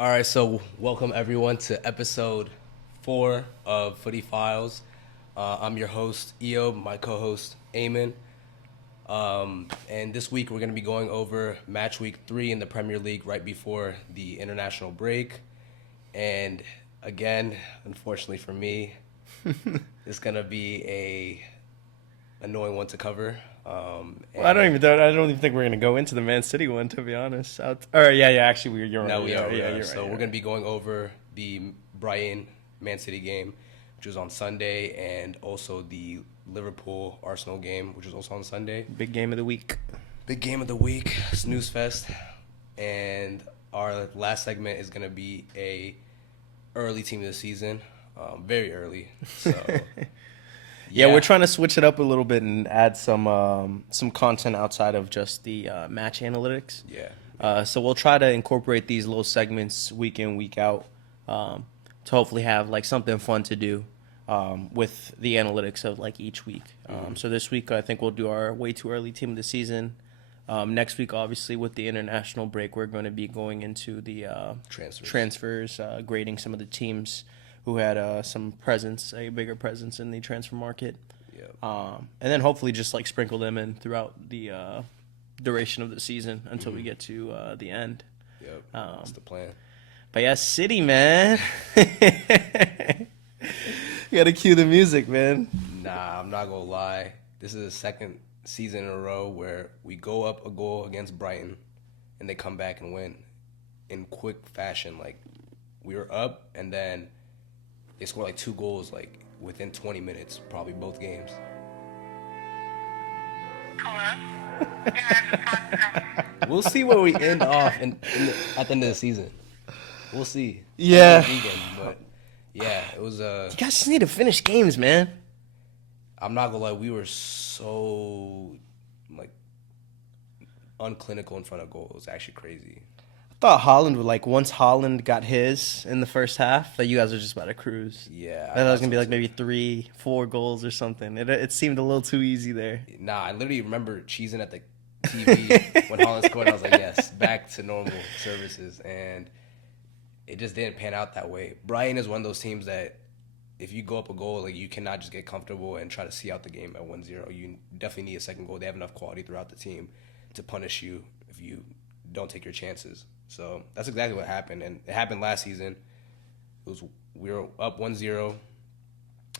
All right, so welcome everyone to episode 4 of FootyFiles. I'm your host, Eob, my co-host, Eamon. And this week we're going to be going over Matchweek 3 in the Premier League right before the international break. And again, unfortunately for me, it's going to be a annoying one to cover. Well, I don't even think we're gonna go into the Man City one, to be honest. Actually, you're right. No, we are. You're So we're going to be going over the Brighton Man City game, which was on Sunday, and also the Liverpool Arsenal game, which was also on Sunday. Big game of the week. Big game of the week, snooze fest, and our last segment is going to be a early team of the season, very early. So. Yeah, we're trying to switch it up a little bit and add some content outside of just the match analytics. Yeah. So we'll try to incorporate these little segments week in, week out, to hopefully have like something fun to do with the analytics of like each week. So this week I think we'll do our way too early team of the season. Next week, obviously, with the international break, we're going to be going into the transfers, grading some of the teams who had a bigger presence in the transfer market. Yep. And then hopefully just like sprinkle them in throughout the duration of the season until we get to the end. Yep, that's the plan. But yeah, City, man. You gotta cue the music, man. Nah, I'm not going to lie. This is the second season in a row where we go up a goal against Brighton and they come back and win in quick fashion. Like, we were up and then they scored like 2 goals like within 20 minutes, probably both games. We'll see where we end off at the end of the season. We'll see. Yeah. But yeah, it was You guys just need to finish games, man. I'm not gonna lie, we were so like unclinical in front of goal. It was actually crazy. I thought Holland would, like, once Holland got his in the first half, that you guys were just about to cruise. Yeah. I thought it was going to be like maybe 3-4 goals or something. It seemed a little too easy there. Nah, I literally remember cheesing at the TV when Holland scored. I was like, yes, back to normal services. And it just didn't pan out that way. Brighton is one of those teams that if you go up a goal, like, you cannot just get comfortable and try to see out the game at 1-0. You definitely need a second goal. They have enough quality throughout the team to punish you if you don't take your chances. So that's exactly what happened, and it happened last season. We were up 1-0,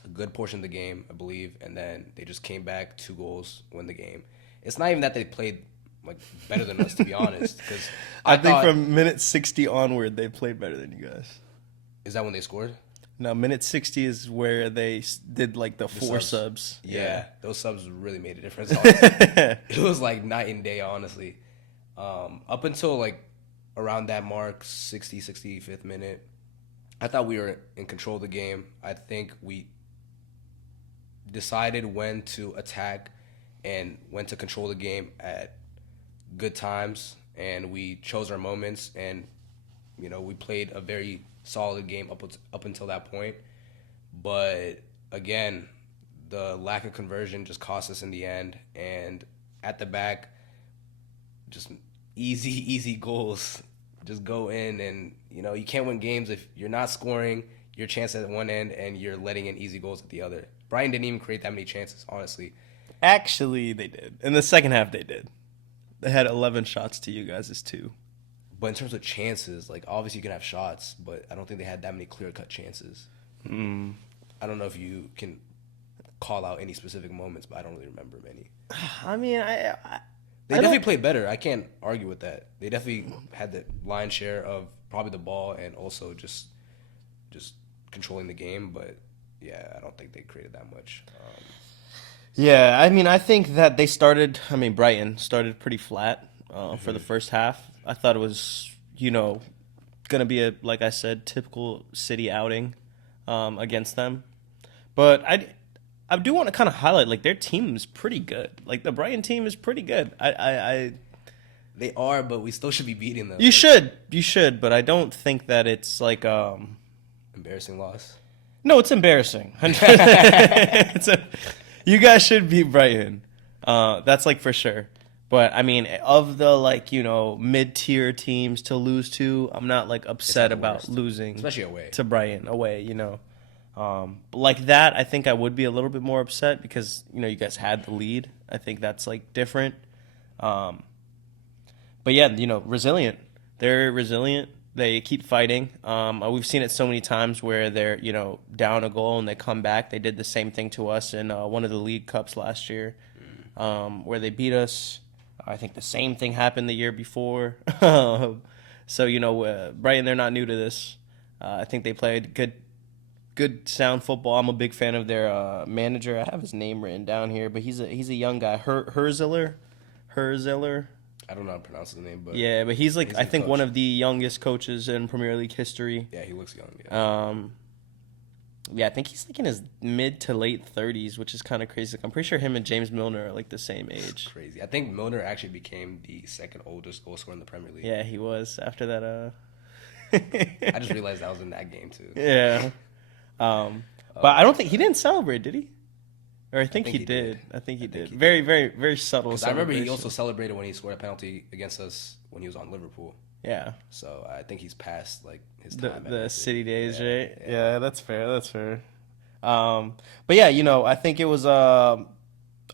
a good portion of the game, I believe, and then they just came back 2 goals, win the game. It's not even that they played like better than us, to be honest. Because I think from minute 60 onward, they played better than you guys. Is that when they scored? No, minute 60 is where they did like the 4 subs. Yeah, those subs really made a difference. It was like night and day, honestly. Up until like around that mark, 65th minute, I thought we were in control of the game. I think we decided when to attack and when to control the game at good times, and we chose our moments, and we played a very solid game up until that point. But again, the lack of conversion just cost us in the end, and at the back, just easy goals just go in, and you can't win games if you're not scoring your chance at one end and you're letting in easy goals at the other. Brighton didn't even create that many chances, honestly. Actually, they did. In the second half, they did. They had 11 shots to you guys' 2. But in terms of chances, like, obviously you can have shots, but I don't think they had that many clear-cut chances. I don't know if you can call out any specific moments, but I don't really remember many. I mean, They definitely played better. I can't argue with that. They definitely had the lion's share of probably the ball and also just controlling the game. But, yeah, I don't think they created that much. Yeah, I mean, I think that Brighton started pretty flat for the first half. I thought it was, going to be like I said, typical City outing against them. But I do want to kind of highlight, like, their team is pretty good. Like, the Brighton team is pretty good. They are, but we still should be beating them. You should, but I don't think that it's like embarrassing loss. No, it's embarrassing. You guys should beat Brighton. That's like for sure. But I mean, of the like mid-tier teams to lose to, I'm not like upset about worst. losing, Especially away. to Brighton away. Like that, I think I would be a little bit more upset because you guys had the lead. I think that's like different. But yeah, resilient. They're resilient. They keep fighting. We've seen it so many times where they're down a goal and they come back. They did the same thing to us in one of the League Cups last year, where they beat us. I think the same thing happened the year before. So Brighton, they're not new to this. I think they played good sound football. I'm a big fan of their manager. I have his name written down here, but he's a young guy, Herzler. I don't know how to pronounce his name, but yeah, but he's like I think coach. one of the youngest coaches in Premier League history. Yeah, he looks young. Yeah. Yeah, I think he's like in his mid to late 30s, which is kind of crazy. I'm pretty sure him and James Milner are like the same age. Crazy. I think Milner actually became the second oldest goal scorer in the Premier League. Yeah, he was after that. I just realized that was in that game too. Yeah. But I don't think he didn't celebrate, did he? Or I think he did. I think he did. Very, very, very subtle. I remember he also celebrated when he scored a penalty against us when he was on Liverpool. Yeah. So I think he's past like his time. The city days, right? Yeah. Yeah, that's fair. That's fair. But yeah, I think it was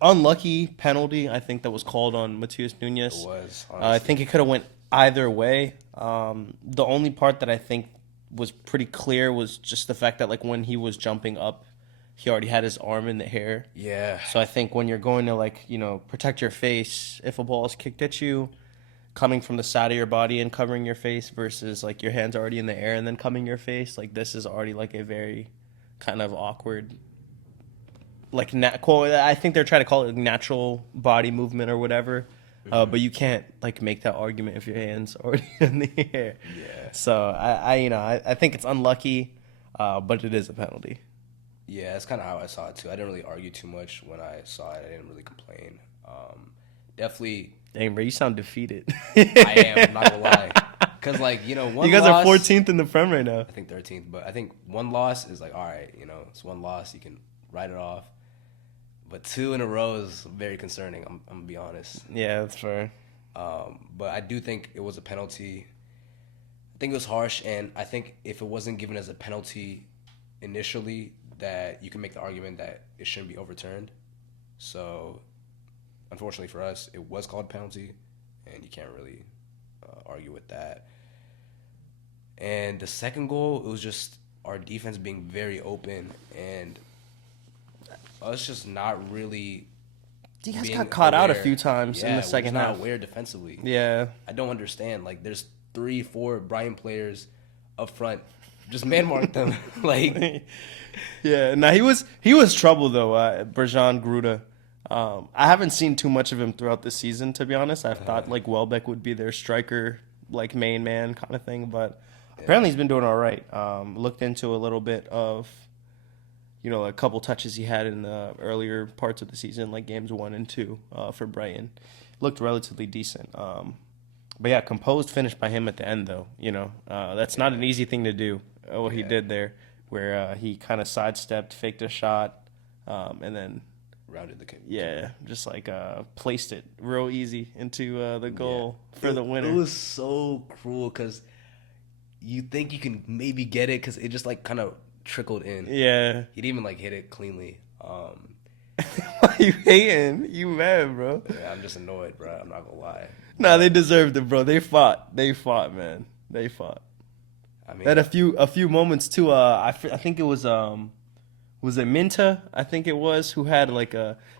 unlucky penalty. I think that was called on Matheus Nunes. It was. I think it could have went either way. The only part that I think was pretty clear was just the fact that like when he was jumping up, he already had his arm in the air. Yeah. So I think when you're going to like protect your face, if a ball is kicked at you, coming from the side of your body and covering your face versus like your hands already in the air and then coming your face, like this is already like a very kind of awkward, like I think they're trying to call it natural body movement or whatever. But you can't like make that argument if your hands already in the air. Yeah. So I think it's unlucky, but it is a penalty. Yeah, that's kind of how I saw it too. I didn't really argue too much when I saw it. I didn't really complain. Definitely. Dang, bro, you sound defeated. I am, I'm not gonna lie. Because like one you guys loss, are 14th in the Prem right now. I think 13th, but I think one loss is like all right. It's one loss. You can write it off. But 2 in a row is very concerning. I'm gonna be honest. Yeah, that's fair. But I do think it was a penalty. I think it was harsh, and I think if it wasn't given as a penalty initially, that you can make the argument that it shouldn't be overturned. So, unfortunately for us, it was called penalty, and you can't really argue with that. And the second goal, it was just our defense being very open and us just not really. You guys got caught out a few times in the second half. Not aware defensively. Yeah, I don't understand. Like, there's 3-4 Brighton players up front. Just man mark them. Like, yeah. Now he was trouble though. Brejan Gruda. I haven't seen too much of him throughout the season, to be honest. I thought like Welbeck would be their striker, like main man kind of thing, but apparently he's been doing all right. Looked into a little bit of, a couple touches he had in the earlier parts of the season, like games 1 and 2 for Brighton. Looked relatively decent. But yeah, composed finish by him at the end though. That's not an easy thing to do. What he did there, where he kind of sidestepped, faked a shot, and then rounded the kick. Yeah, just like placed it real easy into the goal for the winner. It was so cruel because you think you can maybe get it because it just like kind of trickled in. Yeah. He didn't even like hit it cleanly. Why you hating? You mad, bro? Yeah, I'm just annoyed, bro. I'm not gonna lie. Nah, they deserved it, bro. They fought, man. They fought. I mean, they had a few moments too. I think it was it Minta? I think it was who had like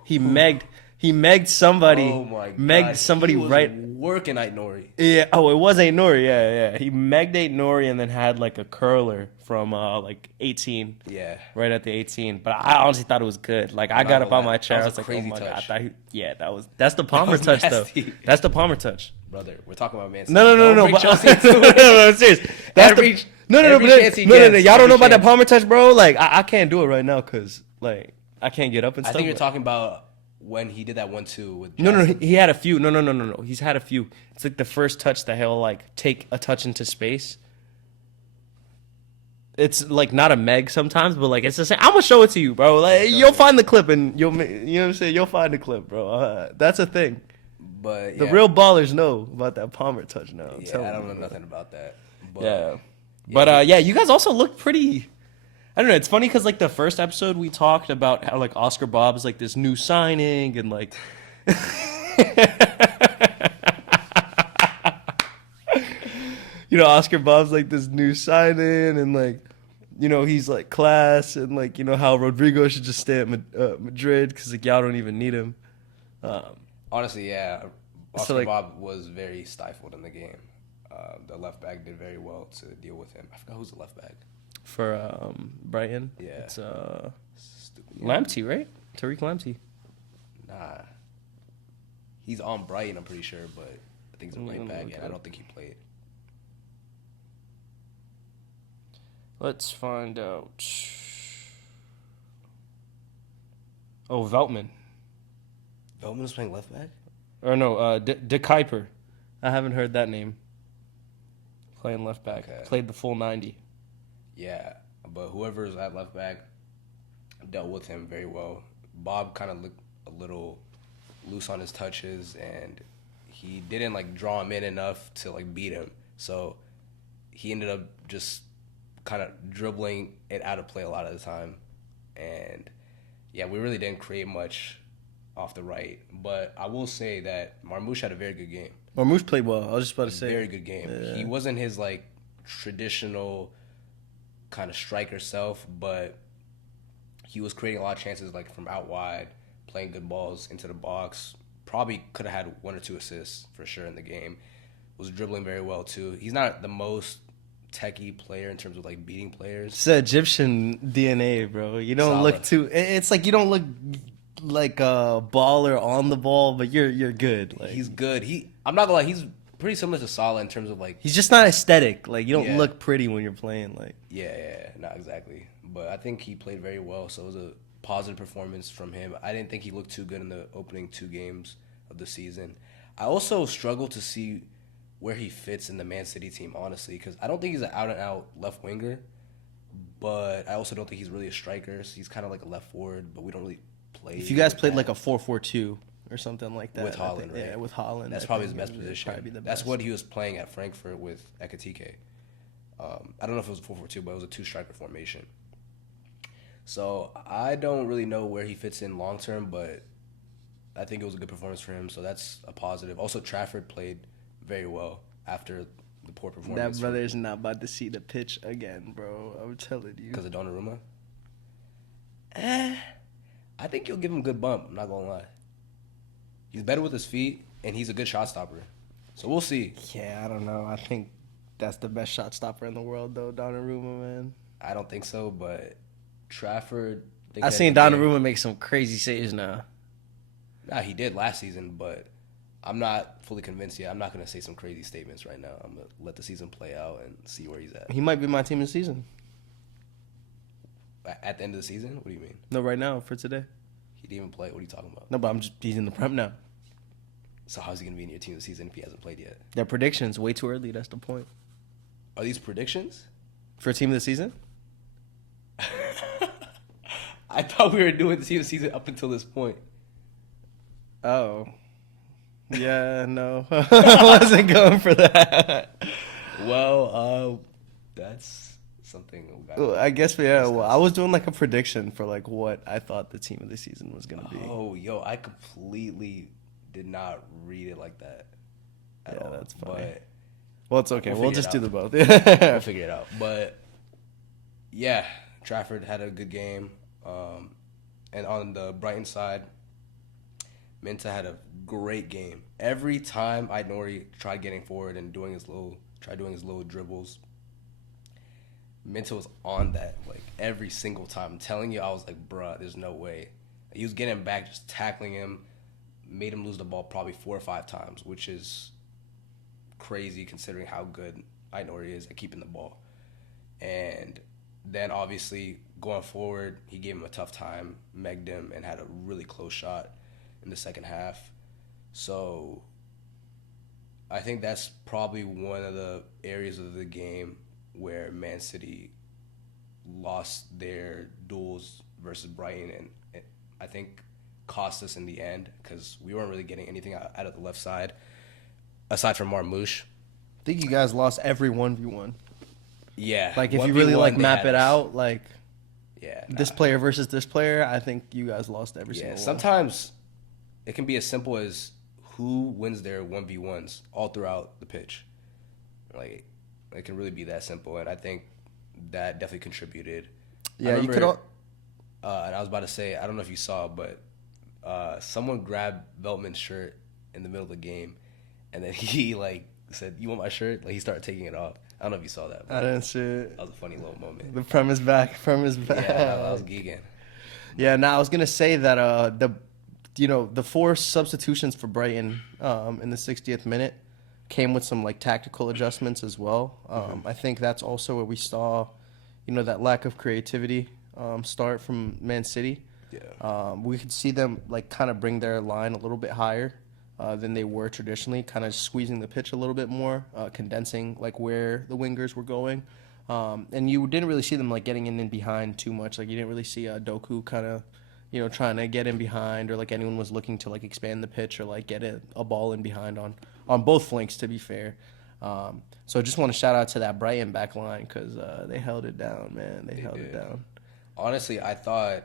he megged somebody. Oh my god. Megged somebody he was right. Working Ait Nori. Yeah. Oh, it was Ait Nori. Yeah. He megged Ait Nori and then had like a curler from like 18. Yeah. Right at the 18. But I honestly thought it was good. Like I got up on my chair. I was like, crazy oh my touch. god. That's the Palmer touch nasty. though. That's the Palmer touch. Brother, we're talking about Man City. No. Bring But, Chelsea into it. no, serious. That's Every- the, no. every chance he gets, Y'all don't know about that chance. Palmer touch, bro. Like I can't do it right now because like I can't get up and I stuff. think you're but- talking about when he did that 1-2 with No, Jackson. he had a few. No. He's had a few. It's like the first touch that he'll like take a touch into space. It's like not a meg sometimes, but like it's the same. I'm gonna show it to you, bro. Like you'll find the clip and you know what I'm saying. You'll find the clip, bro. That's a thing. But The real ballers know about that Palmer touchdown. Yeah, I don't know nothing about that. But, yeah. But you guys also look pretty. I don't know. It's funny because like the first episode we talked about how like Oscar Bob is like this new signing and like. Oscar Bob's like this new signing and like, he's like class and like, how Rodrigo should just stay at Madrid because like y'all don't even need him. Honestly, yeah. Oscar Bob was very stifled in the game. The left back did very well to deal with him. I forgot who's the left back. For Brighton? Yeah. It's Lamptey, right? Tariq Lamptey. Nah. He's on Brighton, I'm pretty sure, but I think he's a right back, and I don't think he played. Let's find out. Oh, Veltman. Veltman was playing left back? Or no, De Kuiper. I haven't heard that name. Playing left back. Okay. Played the full 90. Yeah, but whoever's at left back dealt with him very well. Bob kind of looked a little loose on his touches, and he didn't like draw him in enough to like beat him. So he ended up just kind of dribbling it out of play a lot of the time. And yeah, we really didn't create much off the right. But I will say that Marmoush had a very good game. Marmoush played well. I was just about to say. Very good game. Yeah. He wasn't his like traditional kind of striker self, but he was creating a lot of chances like from out wide, playing good balls into the box. Probably could have had 1 or 2 assists for sure in the game. Was dribbling very well too. He's not the most techie player in terms of like beating players. It's the Egyptian DNA, bro. You don't look too. It's like you don't look like a baller on the ball, but you're good. Like, he's good. I'm not gonna lie. He's pretty similar to Salah in terms of like. He's just not aesthetic. Like you don't look pretty when you're playing. Like yeah, not exactly. But I think he played very well. So it was a positive performance from him. I didn't think he looked too good in the opening 2 games of the season. I also struggle to see where he fits in the Man City team, honestly, because I don't think he's an out-and-out left winger, but I also don't think he's really a striker. So he's kind of like a left forward, but we don't really play. If you guys played like a 4-4-2 or something like that. With Haaland, right? Yeah, with Haaland. That's probably his best position. That's what he was playing at Frankfurt with Ekitike. I don't know if it was a 4-4-2, but it was a 2-striker formation. So I don't really know where he fits in long term, but I think it was a good performance for him, so that's a positive. Also, Trafford played very well after the poor performance. That brother is not about to see the pitch again, bro. I'm telling you. Because of Donnarumma? I think you'll give him a good bump. I'm not going to lie. He's better with his feet, and he's a good shot stopper. So we'll see. Yeah, I don't know. I think that's the best shot stopper in the world, though, Donnarumma, man. I don't think so, but Trafford... I've seen Donnarumma make some crazy saves now. Nah, he did last season, but I'm not fully convinced yet. I'm not going to say some crazy statements right now. I'm going to let the season play out and see where he's at. He might be my team of the season. At the end of the season? What do you mean? No, right now, for today. He didn't even play? What are you talking about? No, but he's in the prem now. So how's he going to be in your team of the season if he hasn't played yet? They're predictions. Way too early. That's the point. Are these predictions? For team of the season? I thought we were doing the team of the season up until this point. Oh. Yeah, no. I wasn't going for that. Well, that's something. I guess, yeah. Well, I was doing like a prediction for like what I thought the team of the season was going to be. Oh, yo, I completely did not read it like that at all. That's funny. But well, it's okay. We'll just do the both. We'll figure it out. But, yeah, Trafford had a good game. And on the Brighton side, Minta had a great game. Every time Aït-Nouri tried getting forward and doing his little dribbles, Minta was on that like every single time. I'm telling you, I was like, bruh, there's no way. He was getting back, just tackling him, made him lose the ball probably 4 or 5 times, which is crazy considering how good Aït-Nouri is at keeping the ball. And then obviously going forward, he gave him a tough time, megged him, and had a really close shot in the second half. So I think that's probably one of the areas of the game where Man City lost their duels versus Brighton. And I think cost us in the end because we weren't really getting anything out of the left side aside from Marmouche. I think you guys lost every 1v1. Yeah. Like, if you really, like, map it out, like, this player versus this player, I think you guys lost every single one. Sometimes it can be as simple as who wins their 1v1s all throughout the pitch. Like, it can really be that simple, and I think that definitely contributed. Yeah, you could. And I was about to say, I don't know if you saw, but someone grabbed Veltman's shirt in the middle of the game, and then he like said, "You want my shirt?" Like he started taking it off. I don't know if you saw that. I didn't see it. That was a funny little moment. The premise back. Yeah, that was geeking. Yeah, now I was gonna say that the 4 substitutions for Brighton in the 60th minute came with some like tactical adjustments as well. I think that's also where we saw, that lack of creativity start from Man City. Yeah. We could see them like kind of bring their line a little bit higher than they were traditionally, kind of squeezing the pitch a little bit more, condensing like where the wingers were going. And you didn't really see them like getting in and behind too much. Like you didn't really see Doku kind of, trying to get in behind, or like anyone was looking to like expand the pitch or like get a ball in behind on both flanks, to be fair. So I just want to shout out to that Brighton back line because they held it down, man. They held it down. Honestly, I thought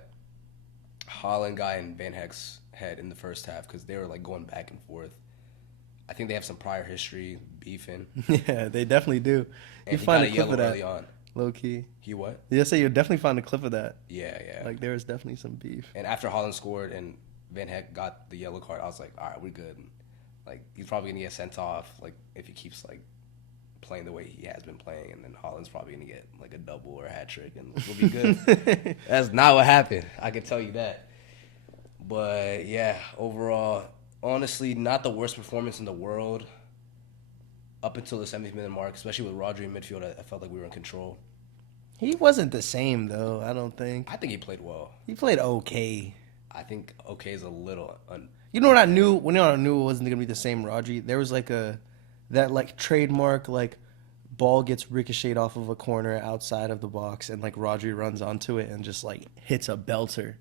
Holland got in Van Heck's head in the first half because they were like going back and forth. I think they have some prior history beefing. Yeah, they definitely do. And you find a clip of that early on. Low key. He what? Yeah, so you'll definitely find a clip of that. Yeah. Like there was definitely some beef. And after Holland scored and Van Heck got the yellow card, I was like, all right, we're good. Like he's probably gonna get sent off. Like if he keeps like playing the way he has been playing, and then Holland's probably gonna get like a double or a hat trick, and we'll be good. That's not what happened. I can tell you that. But yeah, overall, honestly, not the worst performance in the world. Up until the 70th minute mark, especially with Rodri in midfield, I felt like we were in control. He wasn't the same, though, I don't think. I think he played well. He played okay. I think okay is a little... You know what I knew? When I knew it wasn't going to be the same Rodri? There was like that like trademark, like, ball gets ricocheted off of a corner outside of the box, and like Rodri runs onto it and just like hits a belter.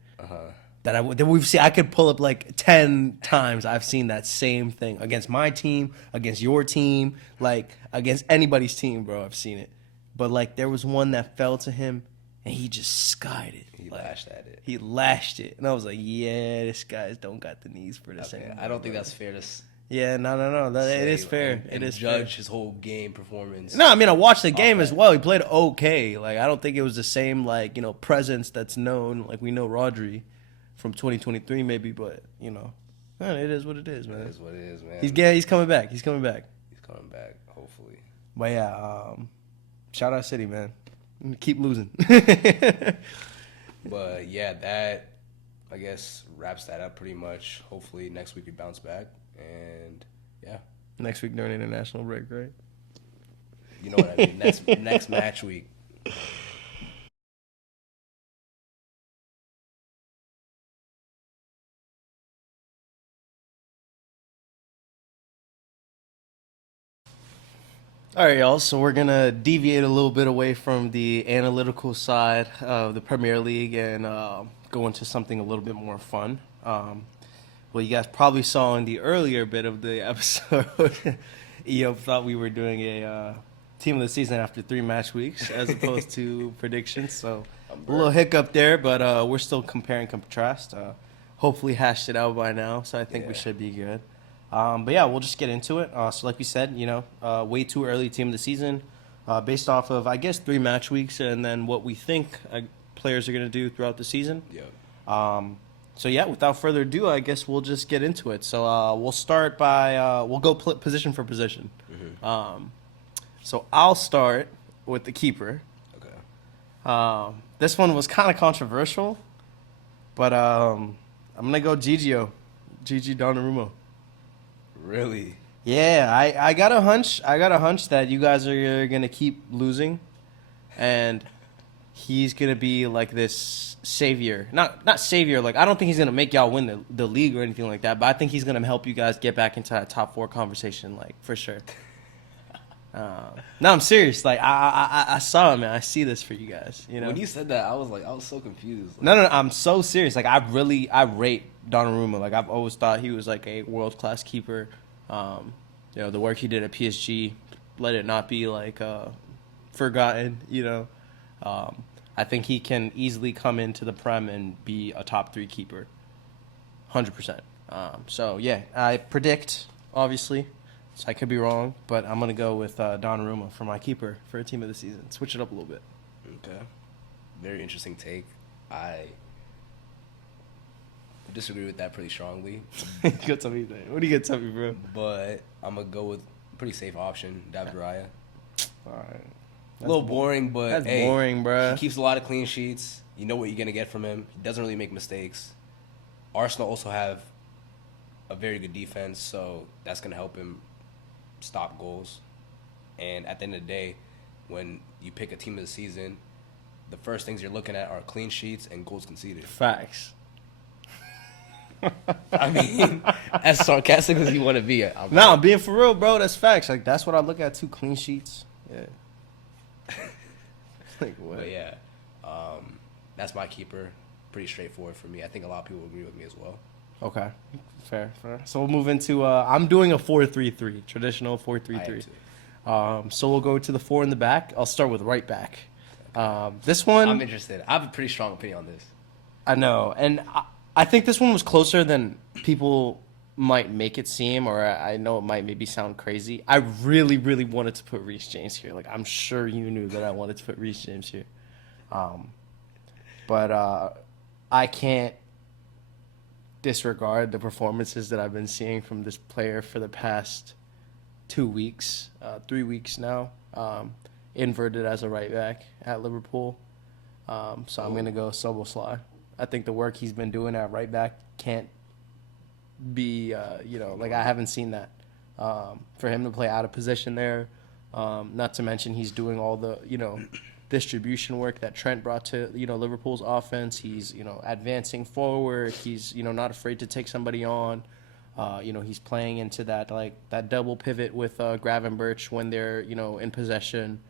That we've seen. I could pull up like 10 times. I've seen that same thing against my team, against your team, like against anybody's team, bro. I've seen it. But like there was one that fell to him, and he just skied it. He lashed at it. He lashed it, and I was like, yeah, this guy's don't got the knees for this. Okay, I don't think that's fair to. Yeah, no. It is fair. And it is judge fair. his whole game performance. No, I mean I watched the game as well. He played okay. Like I don't think it was the same like presence that's known. Like we know Rodri from 2023 maybe, but man, it is what it is, man. It is what it is, man. He's coming back. He's coming back, hopefully. But yeah, shout out City, man. Keep losing. But yeah, that I guess wraps that up pretty much. Hopefully next week we bounce back, and yeah. Next week during international break, right? You know what I mean. Next match week. All right, y'all. So we're gonna deviate a little bit away from the analytical side of the Premier League and go into something a little bit more fun. Well, you guys probably saw in the earlier bit of the episode, Eo thought we were doing a team of the season after 3 match weeks as opposed to predictions. So a little hiccup there, but we're still compare and contrast. Hopefully hashed it out by now, so I think we should be good. But yeah, we'll just get into it. So like we said, way too early team of the season, based off of, I guess, 3 match weeks and then what we think players are going to do throughout the season. Yeah. So yeah, without further ado, I guess we'll just get into it. So we'll start by, we'll go position for position. Mm-hmm. So I'll start with the keeper. Okay. This one was kind of controversial, but I'm going to go Gigi Donnarumma. Really? Yeah, I got a hunch. That you guys are gonna keep losing, and he's gonna be like this savior. Not savior. Like I don't think he's gonna make y'all win the league or anything like that. But I think he's gonna help you guys get back into that top 4 conversation, like for sure. No, I'm serious. Like I saw it, man. I see this for you guys. When you said that, I was so confused. Like, No. I'm so serious. Like I rate Donnarumma. Like, I've always thought he was like a world class keeper. The work he did at PSG, let it not be like forgotten. I think he can easily come into the Prem and be a top 3 keeper, 100%. So yeah, I predict, obviously, so I could be wrong, but I'm gonna go with Donnarumma for my keeper for a team of the season. Switch it up a little bit. Okay, very interesting take. I disagree with that pretty strongly. What do you get to me, bro? But I'm gonna go with a pretty safe option, David Raya. All right. A little boring, but that's boring, bro. He keeps a lot of clean sheets. You know what you're gonna get from him. He doesn't really make mistakes. Arsenal also have a very good defense, so that's gonna help him stop goals. And at the end of the day, when you pick a team of the season, the first things you're looking at are clean sheets and goals conceded. Facts. I mean, as sarcastic as you want to be. I'm being for real, bro. That's facts. Like, that's what I look at too. Clean sheets. Yeah. Like, what? But yeah, that's my keeper. Pretty straightforward for me. I think a lot of people agree with me as well. Okay, fair. So we'll move into. I'm doing a 4-3-3, traditional 4-3-3. So we'll go to the 4 in the back. I'll start with right back. This one, I'm interested. I have a pretty strong opinion on this. I know, and I think this one was closer than people might make it seem, or I know it might maybe sound crazy. I really, really wanted to put Reece James here. Like, I'm sure you knew that I wanted to put Reece James here. But I can't disregard the performances that I've been seeing from this player for the past 2 weeks, 3 weeks now. Inverted as a right back at Liverpool. So I'm going to go Szoboszlai. I think the work he's been doing at right back can't be, I haven't seen that. For him to play out of position there, not to mention he's doing all the, distribution work that Trent brought to, Liverpool's offense. He's, advancing forward. He's, not afraid to take somebody on. He's playing into that double pivot with Gravenberch when they're, in possession.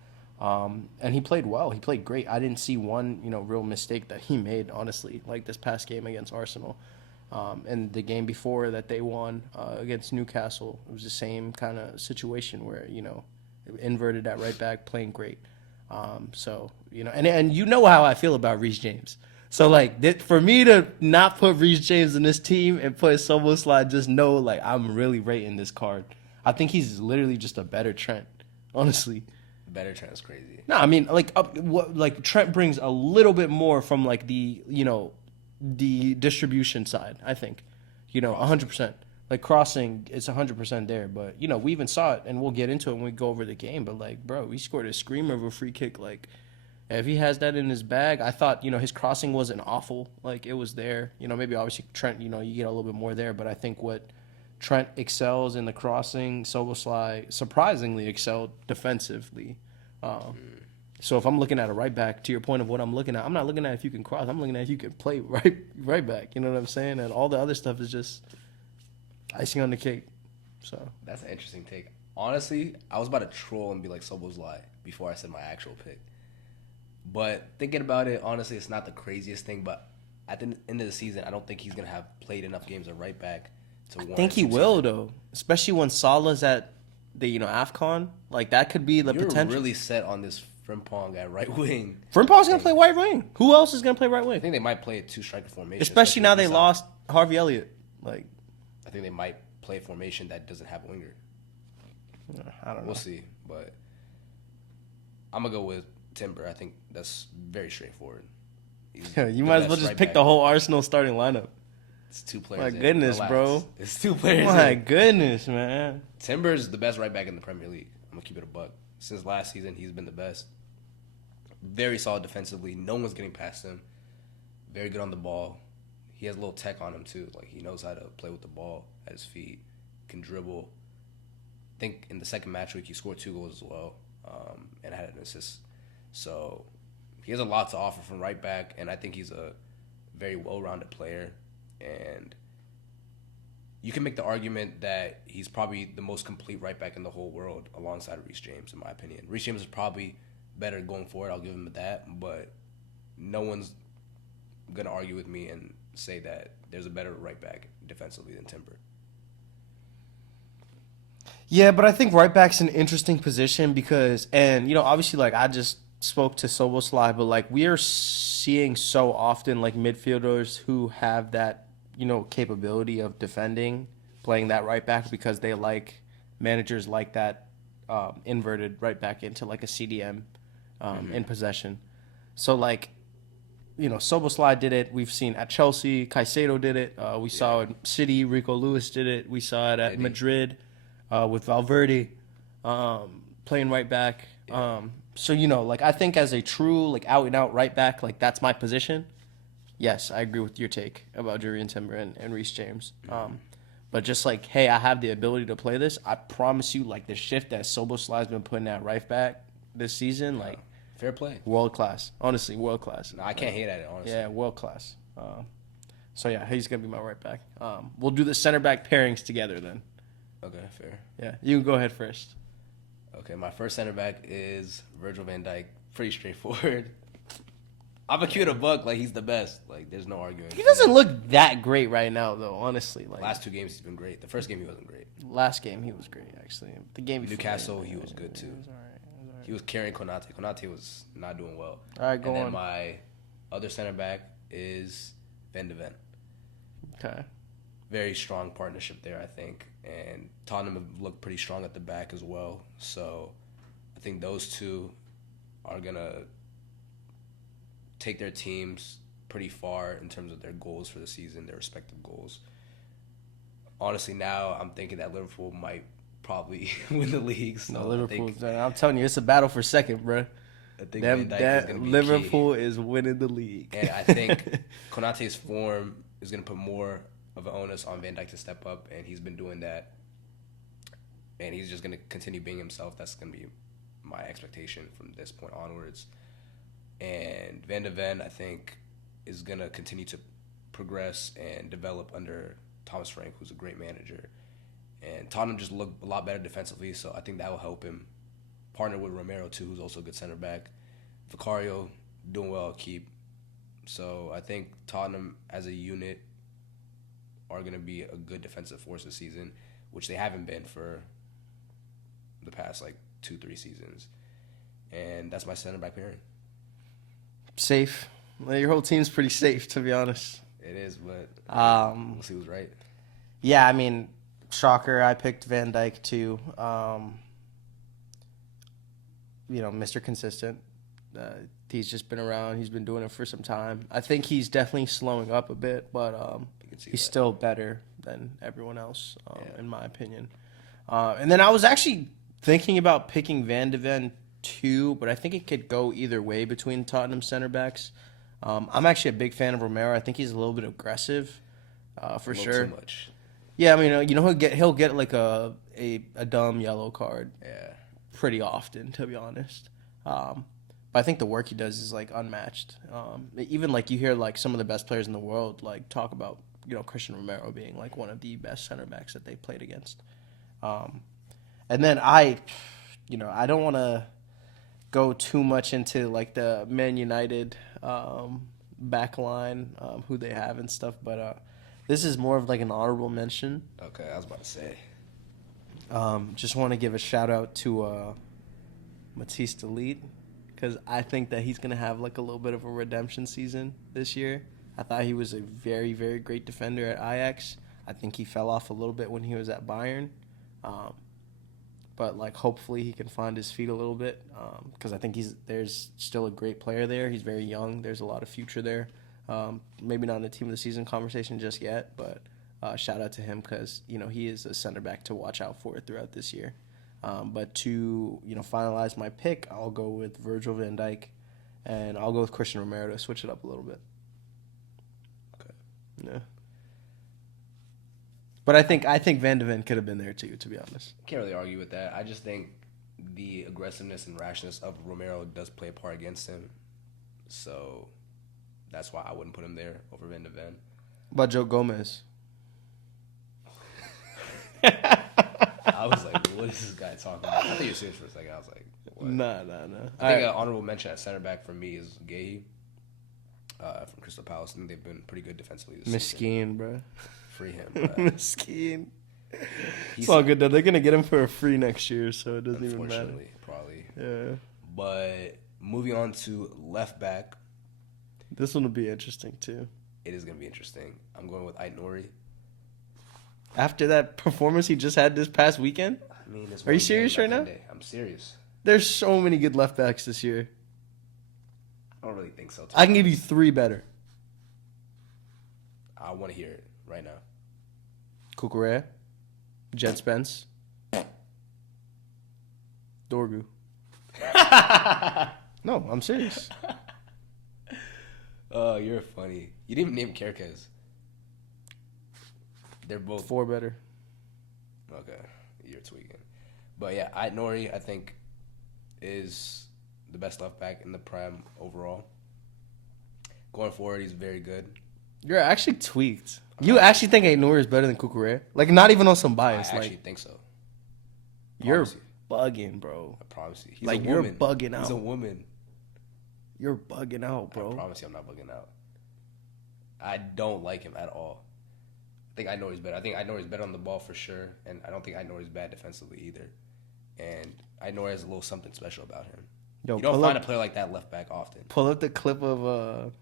And he played well. He played great. I didn't see one, real mistake that he made, honestly, like this past game against Arsenal. And the game before that they won against Newcastle, it was the same kind of situation where, inverted at right back, playing great. And you know how I feel about Reece James. So, for me to not put Reece James in this team and put Szoboszlai, just know, I'm really rating this card. I think he's literally just a better Trent, honestly. Better Trent's crazy. No, I mean, Trent brings a little bit more from, the distribution side, I think. 100%. Like, crossing, it's 100% there. But, we even saw it, and we'll get into it when we go over the game. But, bro, we scored a screamer of a free kick. If he has that in his bag, I thought, his crossing wasn't awful. It was there. Maybe obviously Trent, you get a little bit more there. But I think what Trent excels in the crossing, Szoboszlai surprisingly excelled defensively. So if I'm looking at a right back, to your point of what I'm looking at, I'm not looking at if you can cross. I'm looking at if you can play right back. You know what I'm saying? And all the other stuff is just icing on the cake. So that's an interesting take. Honestly, I was about to troll and be like Szoboszlai before I said my actual pick. But thinking about it, honestly, it's not the craziest thing. But at the end of the season, I don't think he's gonna have played enough games at right back to warrant. I think he will though, especially when Salah's at the AFCON. That could be the potential. You're really set on this Frimpong at right wing. Frimpong's gonna play right wing. Who else is gonna play right wing? I think they might play a 2-striker formation. Especially now they lost Harvey Elliott. I think they might play a formation that doesn't have a winger. I don't know. We'll see, but I'm gonna go with Timber. I think that's very straightforward. You might as well just pick the whole Arsenal starting lineup. It's 2 players. My goodness, bro. It's 2 players. My goodness, man. Timber's the best right back in the Premier League. I'm gonna keep it a buck. Since last season, he's been the best. Very solid defensively. No one's getting past him. Very good on the ball. He has a little tech on him too. He knows how to play with the ball at his feet. Can dribble. I think in the second match week he scored 2 goals as well, and had an assist. So he has a lot to offer from right back, and I think he's a very well-rounded player. And you can make the argument that he's probably the most complete right back in the whole world alongside Reece James, in my opinion. Reece James is probably better going forward. I'll give him that. But no one's going to argue with me, and say that there's a better right back defensively than Timber. Yeah, but I think right back's an interesting position because, and obviously, like I just spoke to Soboslai, but like we are seeing so often like midfielders who have that capability of defending, playing that right back because they like managers like that inverted right back into like a CDM in possession. So like Soboslai did it. We've seen at Chelsea, Caicedo did it. We saw it at City, Rico Lewis did it. We saw it at Madrid with Valverde playing right back. So like I think as a true like out and out right back, like that's my position. Yes, I agree with your take about Jurrien Timber and Reece James. But just like, hey, I have the ability to play this. I promise you, like the shift that Soboslai's been putting at right back this season, like fair play, world class. Honestly, world class. No, I can't hate at it. Honestly, yeah, world class. So yeah, he's gonna be my right back. We'll do the center back pairings together then. Okay, fair. Yeah, you can go ahead first. Okay, my first center back is Virgil van Dijk. Pretty straightforward. I'm a cute a buck. Like, he's the best. Like, there's no arguing. He doesn't look that great right now, though, honestly. Like last 2 games, he's been great. The first game, he wasn't great. Last game, he was great, actually. The game before Newcastle, he was good, too. He was all right. He was carrying Konate. Konate was not doing well. All right, go on. And then my other center back is Van de Ven. Okay. Very strong partnership there, I think. And Tottenham have looked pretty strong at the back as well. So I think those two are going to take their teams pretty far in terms of their goals for the season, their respective goals. Honestly, now I'm thinking that Liverpool might probably win the league. So no, Liverpool. I'm telling you, it's a battle for second, bro. I think Van Dijk is going to be Liverpool key. Is winning the league. And I think Konate's form is going to put more of an onus on Van Dijk to step up, and he's been doing that. And he's just going to continue being himself. That's going to be my expectation from this point onwards. And Van de Ven, I think, is going to continue to progress and develop under Thomas Frank, who's a great manager. And Tottenham just looked a lot better defensively, so I think that will help him. Partner with Romero, too, who's also a good center back. Vicario, doing well, keep. So I think Tottenham as a unit are going to be a good defensive force this season, which they haven't been for the past, 2-3 seasons. And that's my center back pairing. Safe. Well, your whole team's pretty safe, to be honest. It is, but we'll see who's right. Yeah, I mean, shocker, I picked Van Dijk too. Mr. Consistent. He's just been around. He's been doing it for some time. I think he's definitely slowing up a bit, but he's still better than everyone else, in my opinion. And then I was actually thinking about picking Van de Ven too, but I think it could go either way between Tottenham center backs. I'm actually a big fan of Romero. I think he's a little bit aggressive, for sure. Too much. Yeah, I mean, he'll get like a dumb yellow card. Yeah. Pretty often, to be honest. But I think the work he does is unmatched. Even you hear some of the best players in the world talk about Christian Romero being one of the best center backs that they played against. And then I don't want to go too much into the Man United back line, who they have and stuff, but this is more of an honorable mention. Okay, I was about to say. Just want to give a shout out to Matisse de Ligt, because I think that he's going to have a little bit of a redemption season this year. I thought he was a very, very great defender at Ajax. I think he fell off a little bit when he was at Bayern. But hopefully he can find his feet a little bit, because I think there's still a great player there. He's very young. There's a lot of future there. Maybe not in the team of the season conversation just yet, but shout out to him because he is a center back to watch out for throughout this year. But to finalize my pick, I'll go with Virgil van Dijk, and I'll go with Christian Romero to switch it up a little bit. Okay. Yeah. But I think Van de Ven could have been there too, to be honest. Can't really argue with that. I just think the aggressiveness and rashness of Romero does play a part against him. So that's why I wouldn't put him there over Van de Ven. What about Joe Gomez? I was like, what is this guy talking about? I thought you were serious for a second. I was like, what? Nah. I think an honorable mention at center back for me is Gay. from Crystal Palace, and they've been pretty good defensively this Mesquine, season. bro. Free him. Mesquine. It's all good though. They're gonna get him for a free next year, so it doesn't even matter. Unfortunately, probably. Yeah. But moving on to left back. This one will be interesting too. It is gonna be interesting. I'm going with Aït-Nouri. After that performance he just had this past weekend? I mean, are you serious right now? I'm serious. There's so many good left backs this year. I don't really think so. I can give you 3 better. I want to hear it right now. Cucurella, Jed Spence, Dorgu. No, I'm serious. Oh, you're funny. You didn't even name Kerkez. They're both 4 better. Okay, you're tweaking. But yeah, Aït-Nouri, I think, is the best left back in the Prem overall. Going forward, he's very good. You're actually tweaked. You actually think Aït-Nouri is better than Cucurella? Like, not even on some bias. I actually think so. You're bugging, bro. I promise you. He's like, a you're woman. bugging out. He's a woman. You're bugging out, bro. I promise you I'm not bugging out. I don't like him at all. I think Aït-Nouri's better. I think Aït-Nouri's better on the ball for sure, and I don't think Aït-Nouri's bad defensively either. And Aït-Nouri has a little something special about him. Yo, you don't find a player like that left back often. Pull up the clip of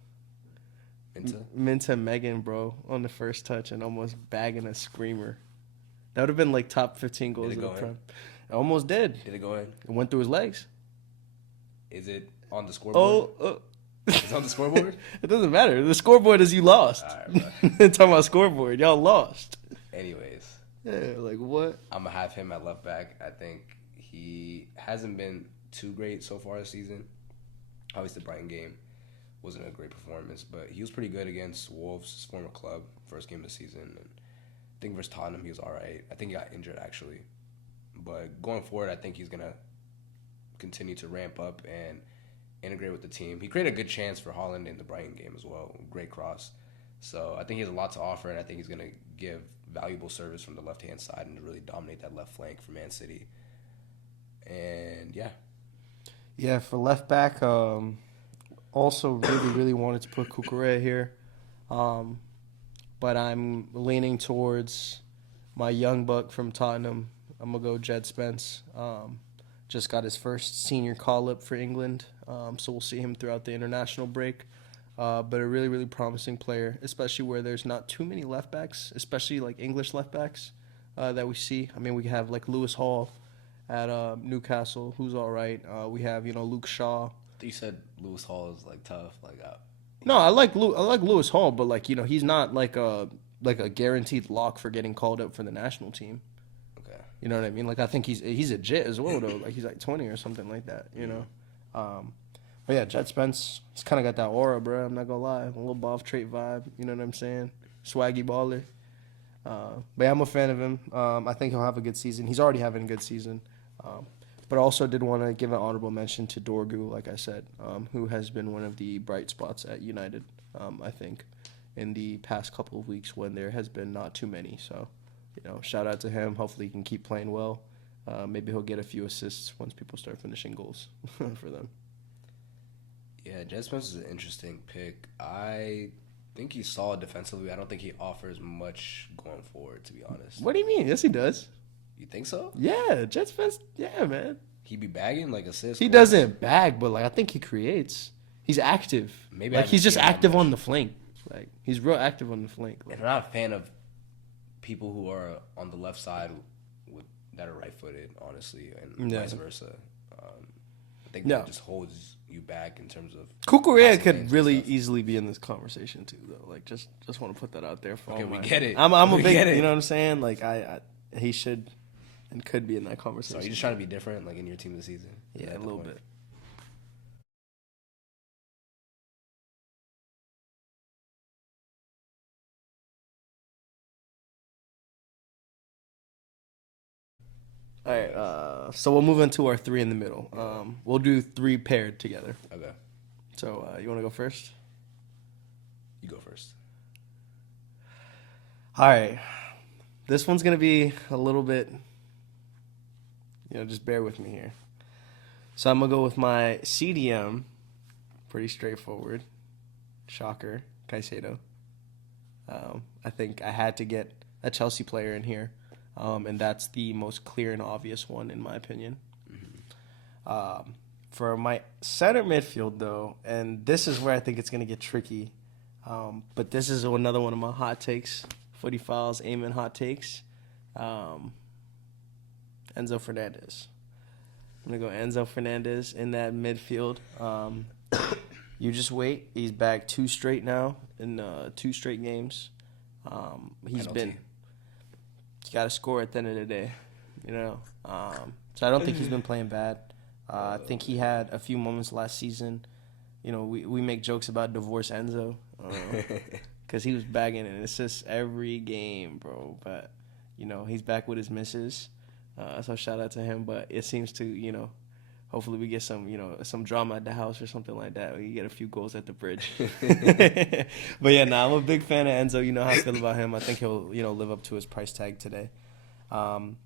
Minta? Megan, bro, on the first touch and almost bagging a screamer. That would have been like top 15 goals of the Prem. It almost did. Did it go in? It went through his legs. Is it on the scoreboard? Oh. It's on the scoreboard? It doesn't matter. The scoreboard is you lost. All right, bro. Talking about scoreboard. Y'all lost. Anyways. Yeah, like what? I'm going to have him at left back. I think he hasn't been too great so far this season. Obviously, the Brighton game wasn't a great performance, but he was pretty good against Wolves, his former club, first game of the season. And I think versus Tottenham, he was all right. I think he got injured, actually. But going forward, I think he's going to continue to ramp up and integrate with the team. He created a good chance for Holland in the Brighton game as well. Great cross. So I think he has a lot to offer, and I think he's going to give valuable service from the left-hand side and really dominate that left flank for Man City. And, yeah. Yeah, for left back, also really wanted to put Cucurella here. But I'm leaning towards my young buck from Tottenham. I'm going to go Jed Spence. Just got his first senior call-up for England, so we'll see him throughout the international break. But a really promising player, especially where there's not too many left backs, especially like English left backs that we see. I mean, we have like Lewis Hall at Newcastle, who's all right. We have Luke Shaw. You said Lewis Hall is like tough, like. No, I like Lewis Hall, but like he's not like a guaranteed lock for getting called up for the national team. Okay. You know what I mean? Like I think he's a Jit as well though. Like he's like 20 or something like that. You know. But yeah, Jed Spence, he's kind of got that aura, bro. I'm not gonna lie, a little Bob trait vibe. You know what I'm saying? Swaggy baller. But yeah, I'm a fan of him. I think he'll have a good season. He's already having a good season. But also did want to give an honorable mention to Dorgu, like I said, who has been one of the bright spots at United, I think, in the past couple of weeks when there has been not too many. So, shout out to him. Hopefully he can keep playing well. Maybe he'll get a few assists once people start finishing goals for them. Yeah, Jed Spence is an interesting pick. I think he's solid defensively. I don't think he offers much going forward, to be honest. What do you mean? Yes, he does. You think so? Yeah, Jed Spence. Yeah, man. He be bagging like assists. He doesn't bag, but like I think he creates. He's active. Maybe like he's just active on the flank. Like he's real active on the flank. Like, I'm not a fan of people who are on the left side that are right-footed, honestly, and vice versa. I think that just holds you back in terms of. Cucurella could really easily be in this conversation too, though. Like just want to put that out there for all we get it. I'm a big, you know what I'm saying? Like he should and could be in that conversation. So you're just trying to be different, like in your team this season? Yeah, a little bit. All right, so we'll move into our 3 in the middle. We'll do 3 paired together. Okay. So you want to go first? You go first. All right. This one's going to be a little bit, just bear with me here. So I'm going to go with my CDM, pretty straightforward. Shocker, Caicedo. I think I had to get a Chelsea player in here, and that's the most clear and obvious one in my opinion. For my center midfield, though, and this is where I think it's going to get tricky, but this is another one of my hot takes, FootyFiles, Amen hot takes, Enzo Fernandez. I'm going to go Enzo Fernandez in that midfield. You just wait. He's back 2 straight now in 2 straight games. He's got to score at the end of the day, you know. So I don't think he's been playing bad. I think he had a few moments last season. You know, we make jokes about divorce Enzo because he was bagging an assist every game, bro. But, you know, he's back with his misses. So shout out to him. But it seems to, you know, hopefully we get some, you know, some drama at the house or something like that. We get a few goals at the bridge. But, yeah, I'm a big fan of Enzo. You know how I feel about him. I think he'll, you know, live up to his price tag today. And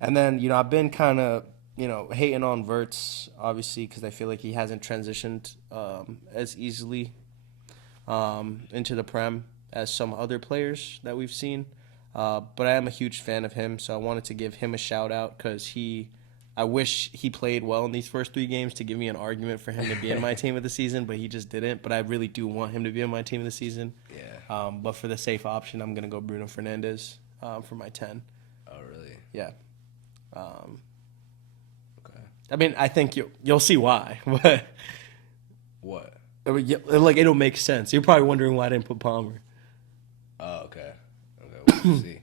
then, you know, I've been kind of, you know, hating on Wirtz, obviously, because I feel like he hasn't transitioned as easily into the Prem as some other players that we've seen. But I am a huge fan of him, so I wanted to give him a shout-out because I wish he played well in these first 3 games to give me an argument for him to be in my team of the season, but he just didn't. But I really do want him to be in my team of the season. Yeah. But for the safe option, I'm going to go Bruno Fernandes for my 10. Oh, really? Yeah. Okay. I mean, I think you'll see why. But What? I mean, like, it'll make sense. You're probably wondering why I didn't put Palmer. Oh, okay. Okay, we'll see.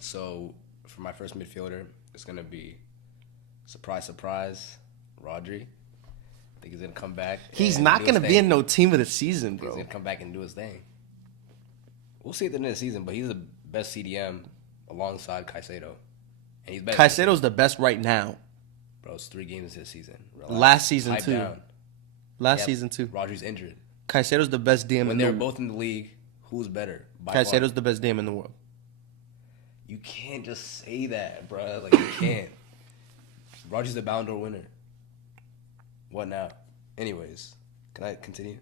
So for my first midfielder, it's gonna be surprise, Rodri. I think he's gonna come back. He's not gonna be in no team of the season, bro. He's gonna come back and do his thing. We'll see at the end of the season, but he's the best CDM alongside Caicedo, and he's better. Caicedo's the best right now. Bro, it's 3 games this season. Relax. Last season Pipe too. down. Last season too. Rodri's injured. Caicedo's the best DM When in they're the world. both in the league, who's better? By Caicedo's far. the best DM in the world. You can't just say that, bro. Like, you can't. Rodri's the Ballon d'Or winner. What now? Anyways, can I continue?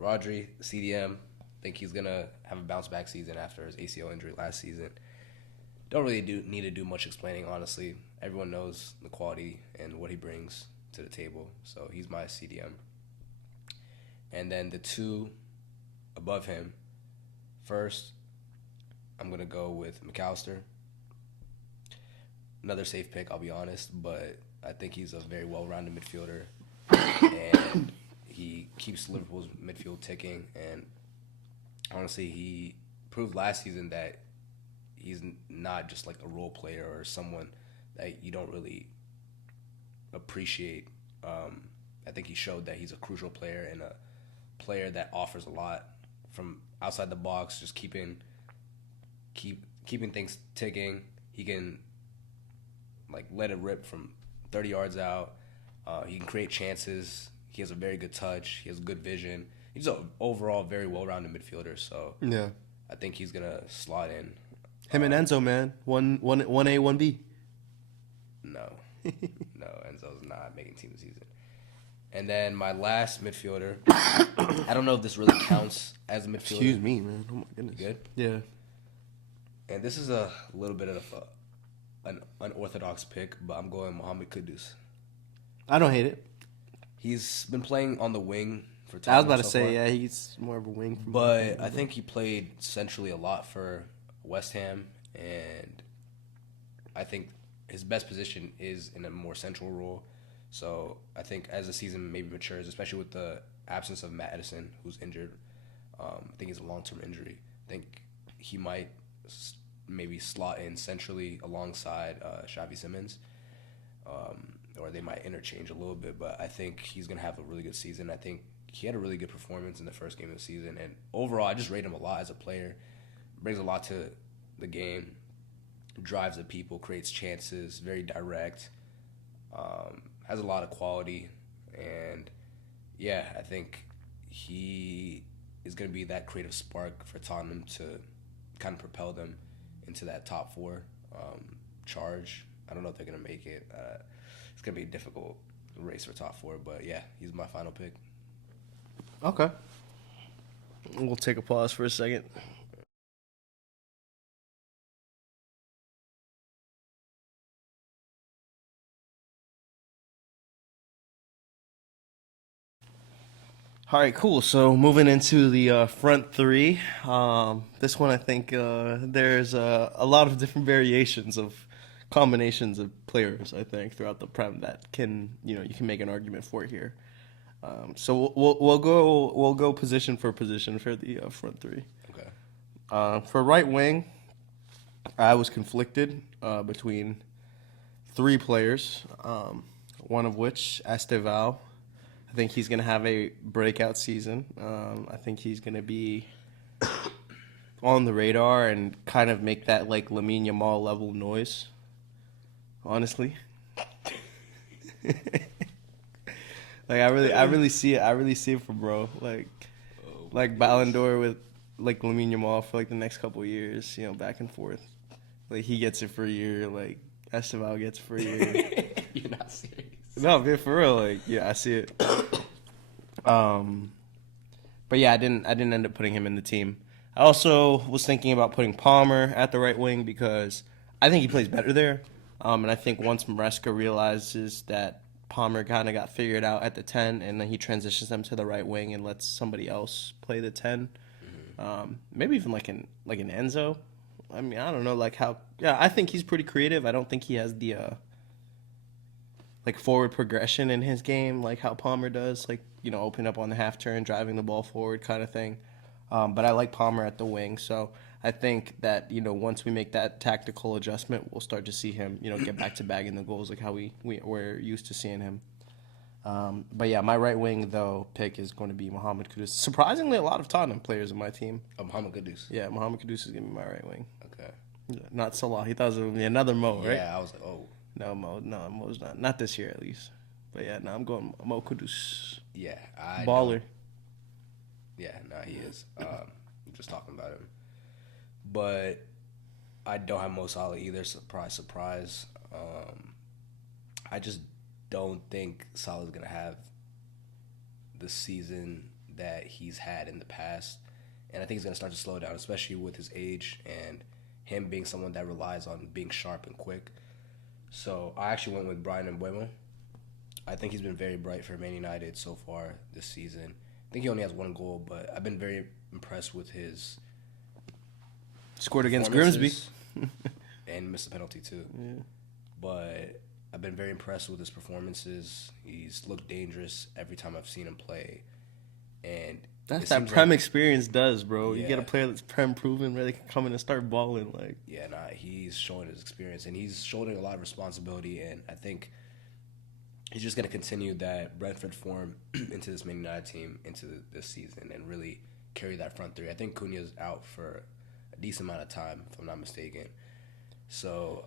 Rodri, CDM. I think he's going to have a bounce-back season after his ACL injury last season. Don't really need to do much explaining, honestly. Everyone knows the quality and what he brings to the table. So he's my CDM. And then the 2 above him, first, I'm going to go with McAllister. Another safe pick, I'll be honest, but I think he's a very well-rounded midfielder. And he keeps Liverpool's midfield ticking. And honestly, he proved last season that he's not just like a role player or someone that you don't really appreciate. I think he showed that he's a crucial player and a player that offers a lot from outside the box, just keeping things ticking. He can like let it rip from 30 yards out. He can create chances. He has a very good touch. He has good vision. He's an overall very well-rounded midfielder. So Yeah. I think he's gonna slot in. Him and Enzo, man. One A, 1B. No, Enzo's not making team of the season. And then my last midfielder, I don't know if this really counts as a midfielder. Excuse me, man. Oh my goodness. You good? Yeah. And this is a little bit of an unorthodox pick, but I'm going Mohamed Kudus. I don't hate it. He's been playing on the wing for I was Tottenham about to so say, far, yeah, he's more of a wing. but I think he played centrally a lot for West Ham, and I think his best position is in a more central role. So I think as the season maybe matures, especially with the absence of Matt Edison, who's injured, I think it's a long-term injury. I think he might maybe slot in centrally alongside Xavi Simons, or they might interchange a little bit. But I think he's going to have a really good season. I think he had a really good performance in the first game of the season. And overall, I just rate him a lot as a player. Brings a lot to the game, drives the people, creates chances, very direct, has a lot of quality. And, yeah, I think he is going to be that creative spark for Tottenham to kind of propel them into that top 4 charge. I don't know if they're going to make it. It's going to be a difficult race for top 4, but, yeah, he's my final pick. Okay. We'll take a pause for a second. All right, cool. So moving into the front three, this one I think there's a lot of different variations of combinations of players. I think throughout the prem that can you can make an argument for here. So we'll go position for position for the front three. Okay. For right wing, I was conflicted between three players. One of which Esteval. I think he's going to have a breakout season. I think he's going to be on the radar and kind of make that like Lamine Yamal level noise. Honestly, like I really see it. I really see it for bro. Like Ballon d'Or with like Lamine Yamal for like the next couple of years. Back and forth. Like he gets it for a year. Like Esteval gets it for a year. You're not serious. No, man, for real. Like, yeah, I see it. But yeah, I didn't end up putting him in the team. I also was thinking about putting Palmer at the right wing because I think he plays better there. And I think once Maresca realizes that Palmer kind of got figured out at the 10, and then he transitions them to the right wing and lets somebody else play the 10. Maybe even like an Enzo. I mean, I don't know, like how. Yeah, I think he's pretty creative. I don't think he has the like forward progression in his game, like how Palmer does, like open up on the half turn, driving the ball forward, kind of thing. But I like Palmer at the wing, so I think that once we make that tactical adjustment, we'll start to see him get back to bagging the goals like how we're used to seeing him. But yeah, my right wing though pick is going to be Mohamed Kudus. Surprisingly, a lot of Tottenham players in my team. Mohamed Kudus. Yeah, Mohamed Kudus is gonna be my right wing. Okay. Yeah, not Salah. He thought it was gonna be another Mo, right? Yeah, I was like, oh. No, Mo's not this year at least. But yeah, I'm going Mo Kudus. Yeah, Baller. Yeah, he is. I'm just talking about him. But I don't have Mo Salah either. Surprise. I just don't think Salah's going to have the season that he's had in the past. And I think he's going to start to slow down, especially with his age and him being someone that relies on being sharp and quick. So I actually went with Brighton Mbeumo. I think he's been very bright for Man United so far this season. I think he only has one goal, but I've been very impressed with his scored against Grimsby and missed a penalty too. Yeah. But I've been very impressed with his performances. He's looked dangerous every time I've seen him play, and that's that Prem experience does, bro. Yeah. You get a player that's Prem proven where they can come in and start balling. Like, yeah, he's showing his experience, and he's showing a lot of responsibility, and I think he's just going to continue that Brentford form into this Man United team into this season and really carry that front three. I think Cunha's out for a decent amount of time, if I'm not mistaken. So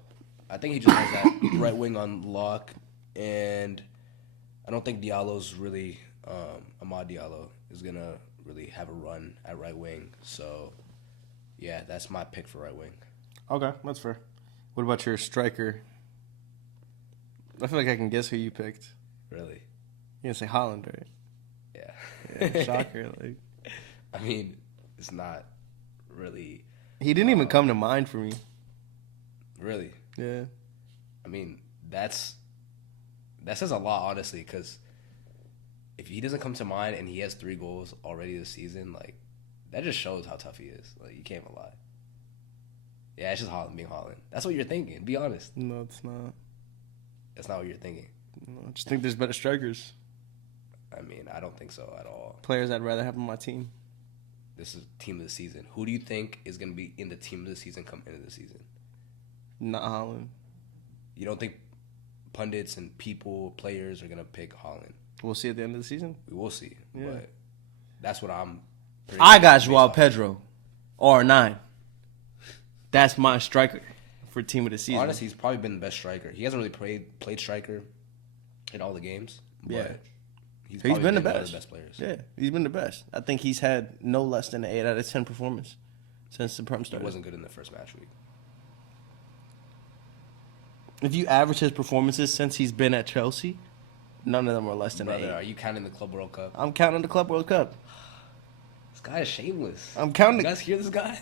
I think he just has that right wing on lock, and I don't think Diallo's really Amad Diallo is going to really have a run at right wing. So, yeah, that's my pick for right wing. Okay, that's fair. What about your striker? I feel like I can guess who you picked. Really? You're going to say Haaland, right? Yeah. Shocker. Like, I mean, it's not really. He didn't even come to mind for me. Really? Yeah. I mean, that says a lot, honestly, because if he doesn't come to mind and he has 3 goals already this season, like, that just shows how tough he is. Like, you can't even lie. Yeah, it's just Haaland being Haaland. That's what you're thinking. Be honest. No, it's not. That's not what you're thinking. No, I just think there's better strikers. I mean, I don't think so at all. Players I'd rather have on my team. This is team of the season. Who do you think is going to be in the team of the season come into the season? Not Haaland. You don't think pundits and players are going to pick Haaland? We'll see at the end of the season. We will see. Yeah. But that's what I'm I got Joao Pedro. R9. That's my striker for team of the season. Honestly, he's probably been the best striker. He hasn't really played striker in all the games. But yeah. He's been the best. One of the best players. Yeah, he's been the best. I think he's had no less than an 8 out of 10 performance since the Prem started. He wasn't good in the first match week. If you average his performances since he's been at Chelsea, None of them were less than Brother, 8. are you counting the Club World Cup? I'm counting the Club World Cup. This guy is shameless. I'm counting. You guys hear this guy?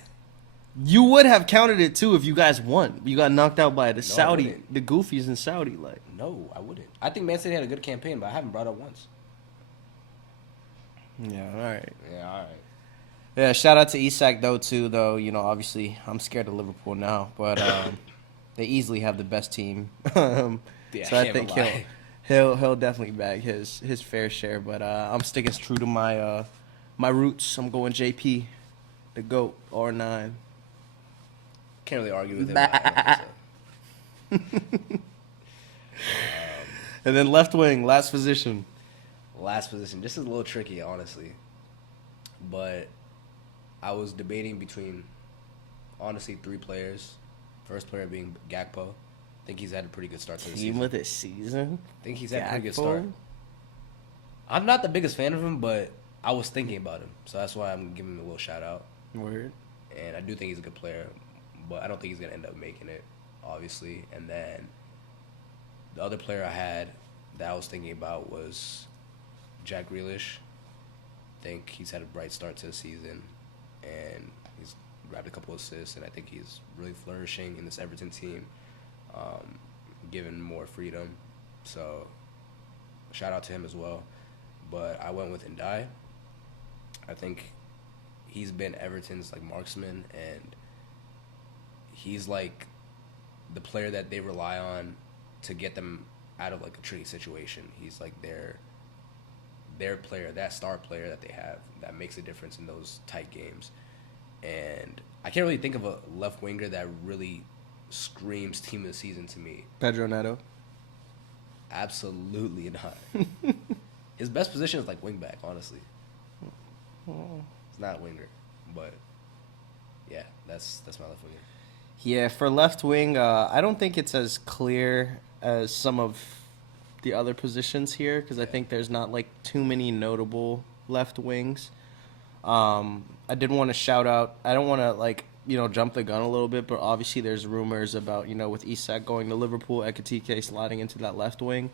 You would have counted it too if you guys won. You got knocked out by the Saudi, wouldn't. the Goofies in Saudi. Like, No, I wouldn't. I think Man City had a good campaign, but I haven't brought it up once. yeah, all right. Yeah, all right. Yeah, shout out to Isak though too. Though obviously I'm scared of Liverpool now, but they easily have the best team. Yeah, So I can't think lie. he'll definitely bag his fair share. But I'm sticking true to my my roots. I'm going JP, the GOAT, R9. Can't really argue with him. But I don't think so. And then left wing, last position. Last position. This is a little tricky, honestly. But I was debating between, honestly, 3 players. First player being Gakpo. I think he's had a pretty good start to the Team season. of the season. I think he's had a pretty good Gakpo? start. I'm not the biggest fan of him, but I was thinking about him. So that's why I'm giving him a little shout out. Word. And I do think he's a good player, but I don't think he's going to end up making it, obviously. And then the other player I had that I was thinking about was Jack Grealish. I think he's had a bright start to the season, and he's grabbed a couple assists, and I think he's really flourishing in this Everton team, given more freedom. So shout out to him as well. But I went with Ndai. I think he's been Everton's marksman, and he's the player that they rely on to get them out of a tricky situation. He's their player, that star player that they have that makes a difference in those tight games. And I can't really think of a left winger that really screams team of the season to me. Pedro Neto. Absolutely not. His best position is wing back, honestly. It's not winger, but yeah, that's my left winger. Yeah, for left wing, I don't think it's as clear as some of the other positions here because I think there's not too many notable left wings. I did want to shout out. I don't want to jump the gun a little bit, but obviously there's rumors about with Isak going to Liverpool, Ekitike sliding into that left wing.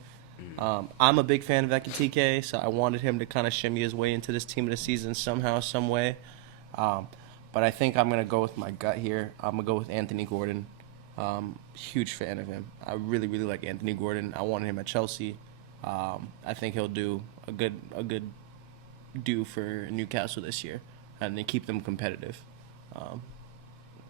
I'm a big fan of Ekitike, so I wanted him to kind of shimmy his way into this team of the season somehow, some way. But I think I'm gonna go with my gut here. I'm gonna go with Anthony Gordon. Huge fan of him. I really, really like Anthony Gordon. I wanted him at Chelsea. I think he'll do a good do for Newcastle this year, and they keep them competitive.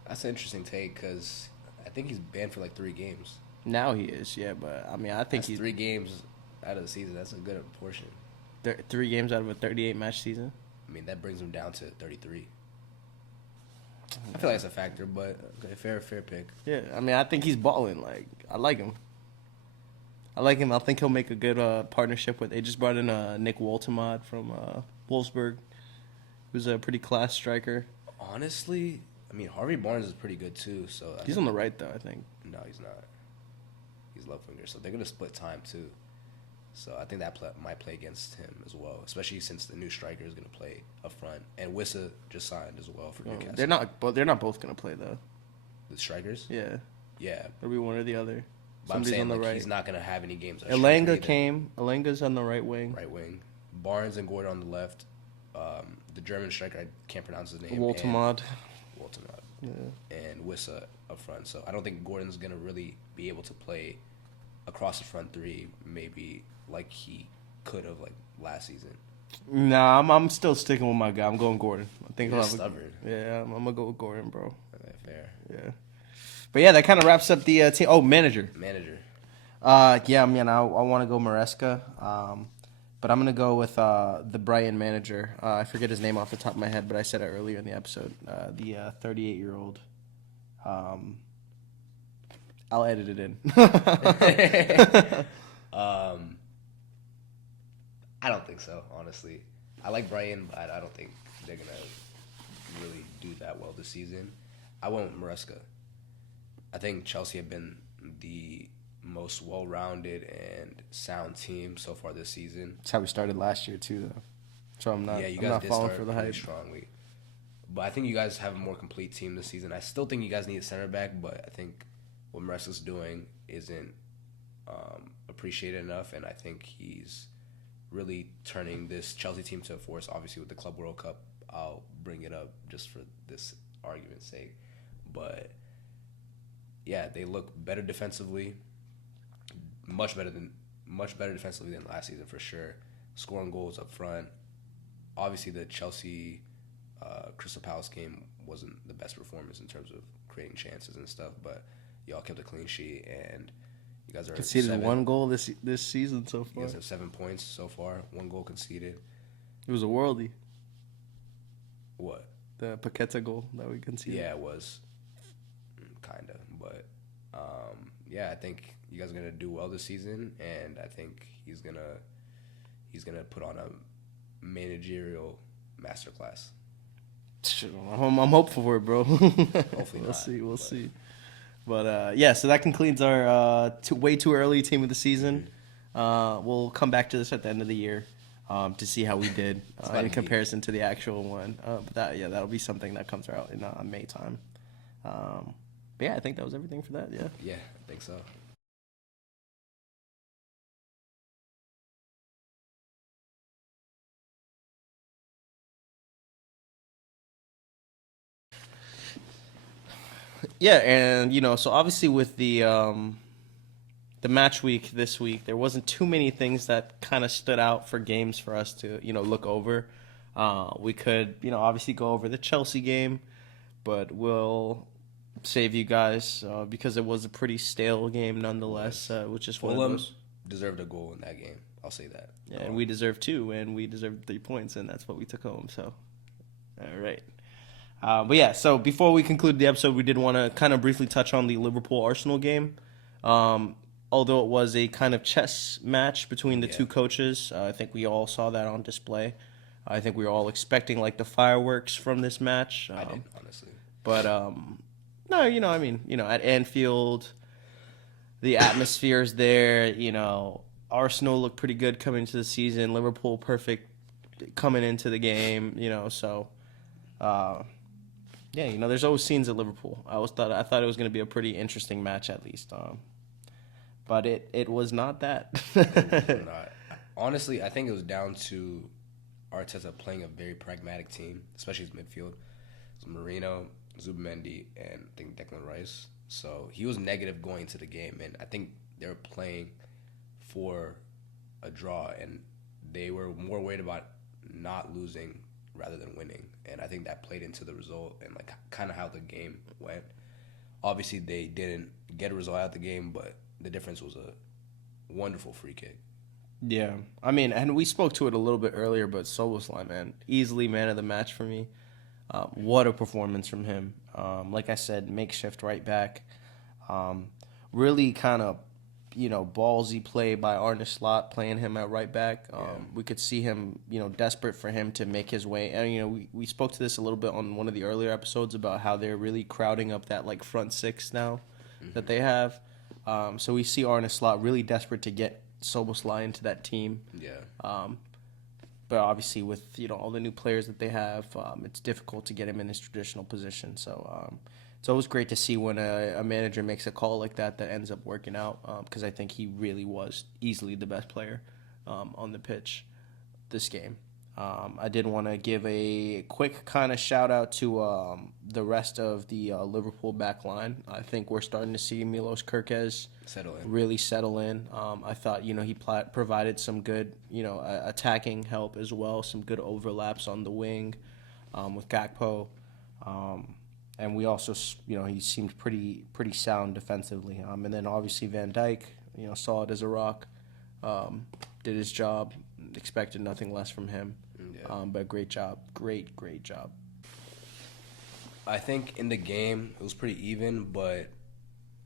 That's an interesting take because I think he's banned for 3 games. Now he is, yeah, but I think That's he's 3 games out of the season. That's a good portion. 3 games out of a 38 match season. I mean, that brings him down to 33. I feel like it's a factor, but okay, fair pick. Yeah, I think he's balling. I like him. I think he'll make a good partnership with. They just brought in Nick Woltemade from Wolfsburg, who's a pretty class striker. Honestly, Harvey Barnes is pretty good too. So He's on the right though, I think. No, he's not. He's left winger, so they're gonna split time too. So I think that might play against him as well, especially since the new striker is gonna play up front, and Wissa just signed as well for Newcastle. They're not both gonna play though. The strikers. Yeah, Yeah. it'll be one or the other. But I'm Somebody's saying on the right. he's not gonna have any games. Elanga came. Elanga's on the right wing. Right wing. Barnes and Gordon on the left. The German striker, I can't pronounce his name. Woltemade. Yeah. And Wissa up front. So I don't think Gordon's gonna really be able to play across the front 3, maybe like he could have last season. Nah, I'm still sticking with my guy. I'm going Gordon. I think You're he'll have stubborn. Yeah, I'm gonna go with Gordon, bro. Okay, fair. Yeah. But yeah, that kind of wraps up the team. Oh, manager. Yeah, I want to go Maresca, but I'm gonna go with the Brighton manager. I forget his name off the top of my head, but I said it earlier in the episode. The 38-year-old. I'll edit it in. I don't think so, honestly. I like Brighton, but I don't think they're gonna really do that well this season. I went with Maresca. I think Chelsea have been the most well-rounded and sound team so far this season. That's how we started last year too, though. So I'm not. Yeah, you I'm guys not did falling start for the pretty hype. strongly, but I think you guys have a more complete team this season. I still think you guys need a center back, but I think what Maresca's doing isn't appreciated enough, and I think he's really turning this Chelsea team to a force. Obviously, with the Club World Cup, I'll bring it up just for this argument's sake. But yeah, they look better defensively, much better defensively than last season for sure. Scoring goals up front. Obviously, the Chelsea Crystal Palace game wasn't the best performance in terms of creating chances and stuff, but y'all kept a clean sheet, and you guys are conceded 1 goal this season so far. You guys have 7 points so far. 1 goal conceded. It was a worldie. What? The Paqueta goal that we conceded. Yeah, it was. Kind of. But, yeah, I think you guys are going to do well this season, and I think he's gonna put on a managerial masterclass. I'm hopeful for it, bro. Hopefully not. We'll see. But, yeah, so that concludes our way too early team of the season. We'll come back to this at the end of the year to see how we did in comparison to the actual one. But that'll be something that comes out in May time. But, yeah, I think that was everything for that, yeah. Yeah, I think so. Yeah, and so obviously with the match week this week, there wasn't too many things that kind of stood out for games for us to look over. We could obviously go over the Chelsea game, but we'll save you guys because it was a pretty stale game nonetheless, which is one of those. Deserved a goal in that game. I'll say that. Yeah, and we deserved 2, and we deserved 3 points, and that's what we took home. So, all right. But yeah, so before we conclude the episode, we did want to kind of briefly touch on the Liverpool-Arsenal game. Although it was a kind of chess match between the two coaches, I think we all saw that on display. I think we were all expecting like the fireworks from this match. I did, honestly. But no, at Anfield, the atmosphere is there. Arsenal looked pretty good coming into the season. Liverpool perfect coming into the game. So. Yeah, there's always scenes at Liverpool. I thought it was going to be a pretty interesting match at least, but it was not that. It was not. Honestly, I think it was down to Arteta playing a very pragmatic team, especially his midfield. So Marino, Zubimendi, and I think Declan Rice. So he was negative going into the game, and I think they were playing for a draw, and they were more worried about not losing rather than winning, and I think that played into the result and like kind of how the game went. Obviously, they didn't get a result out of the game, but the difference was a wonderful free kick. Yeah, I mean, and we spoke to it a little bit earlier, but Szoboszlai, man, easily man of the match for me. What a performance from him. Like I said, makeshift right back. Really kind of ballsy play by Arne Slot playing him at right back. We could see him, desperate for him to make his way. And, we spoke to this a little bit on one of the earlier episodes about how they're really crowding up that, like, front six now that they have. So we see Arne Slot really desperate to get Szoboszlai into that team. Yeah. But obviously with, all the new players that they have, it's difficult to get him in his traditional position. So, it's always great to see when a manager makes a call like that ends up working out because I think he really was easily the best player on the pitch this game. I did want to give a quick kind of shout out to the rest of the Liverpool back line. I think we're starting to see Milos Kerkez really settle in. I thought, he provided some good, attacking help as well, some good overlaps on the wing with Gakpo. And we also, he seemed pretty sound defensively. And then obviously Van Dijk, solid as a rock, did his job. Expected nothing less from him. Yeah. But great job. Great job. I think in the game, it was pretty even, but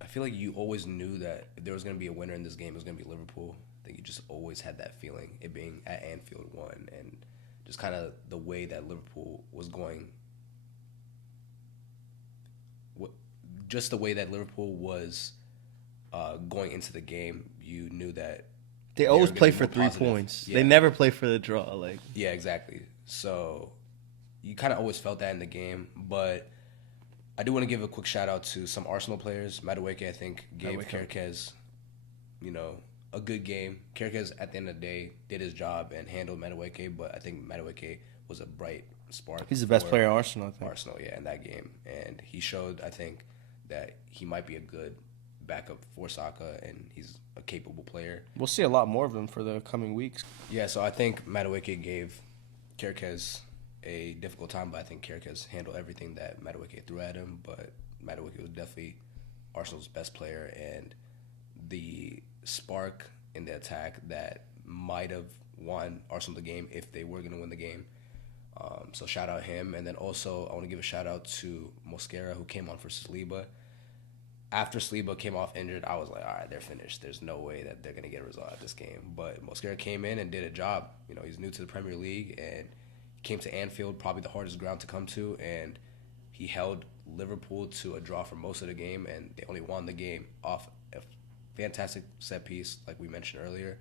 I feel like you always knew that if there was going to be a winner in this game, it was going to be Liverpool. I think you just always had that feeling, it being at Anfield 1, and just kind of the way that Liverpool was going. Just the way that Liverpool was going into the game, you knew that they always play for 3 points. Yeah. They never play for the draw. Yeah, exactly. So you kind of always felt that in the game. But I do want to give a quick shout out to some Arsenal players. Matchweek, I think, gave Kerkez a good game. Kirkes, at the end of the day, did his job and handled Matchweek, but I think Matchweek was a bright spark. He's the best player in Arsenal, I think. Arsenal, yeah, in that game. And he showed, I think, that he might be a good backup for Saka, and he's a capable player. We'll see a lot more of him for the coming weeks. Yeah, so I think Matchweek gave Kirkes a difficult time, but I think Kirkes handled everything that Matchweek threw at him, but Matchweek was definitely Arsenal's best player, and the spark in the attack that might have won Arsenal the game if they were going to win the game. So shout out him. And then also I want to give a shout out to Mosquera, who came on for Saliba. After Saliba came off injured, I was like, all right, they're finished. There's no way that they're going to get a result at this game. But Mosquera came in and did a job. He's new to the Premier League and came to Anfield, probably the hardest ground to come to, and he held Liverpool to a draw for most of the game, and they only won the game off a fantastic set piece, like we mentioned earlier.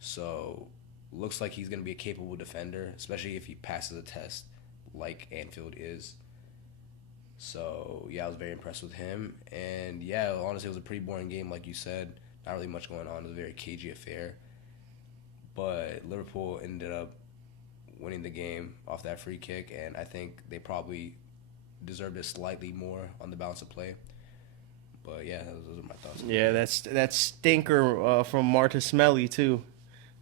So looks like he's going to be a capable defender, especially if he passes a test like Anfield is. So, yeah, I was very impressed with him. And, yeah, honestly, it was a pretty boring game, like you said. Not really much going on. It was a very cagey affair. But Liverpool ended up winning the game off that free kick, and I think they probably deserved it slightly more on the balance of play. But, yeah, those are my thoughts. Yeah, that stinker from Martinelli, too.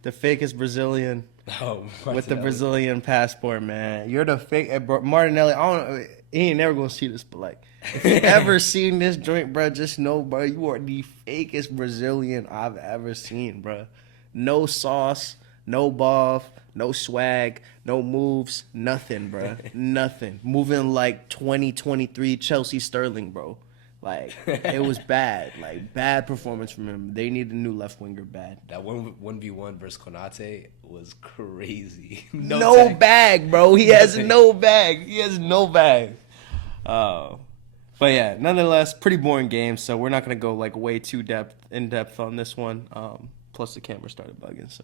The fakest Brazilian with the Brazilian passport, man. You're the fake Martinelli. I don't know. He ain't never gonna see this, but like, if you ever seen this joint, bro, just know, bro, you are the fakest Brazilian I've ever seen, bro. No sauce, no buff, no swag, no moves, nothing, bro. Nothing. Moving like 2023 Chelsea Sterling, bro. Like, it was bad. Like, bad performance from him. They need a new left winger bad. That 1v1 versus Konate was crazy. No bag, bro. He has no bag. He has no bag. But yeah, nonetheless, pretty boring game. So we're not gonna go like way too in depth on this one. Plus the camera started bugging. So,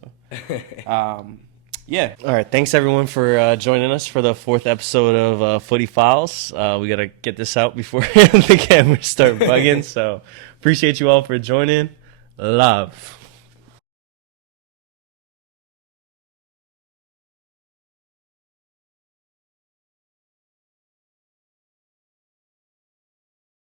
yeah. All right. Thanks everyone for joining us for the 4th episode of FootyFiles. We gotta get this out before the cameras start bugging. So appreciate you all for joining. Love.